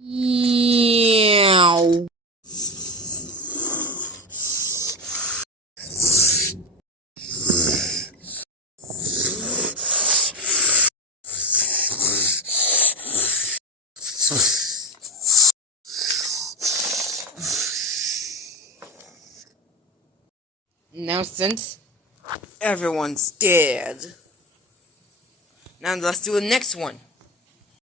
Meow. Now since everyone's dead, now let's do the next one.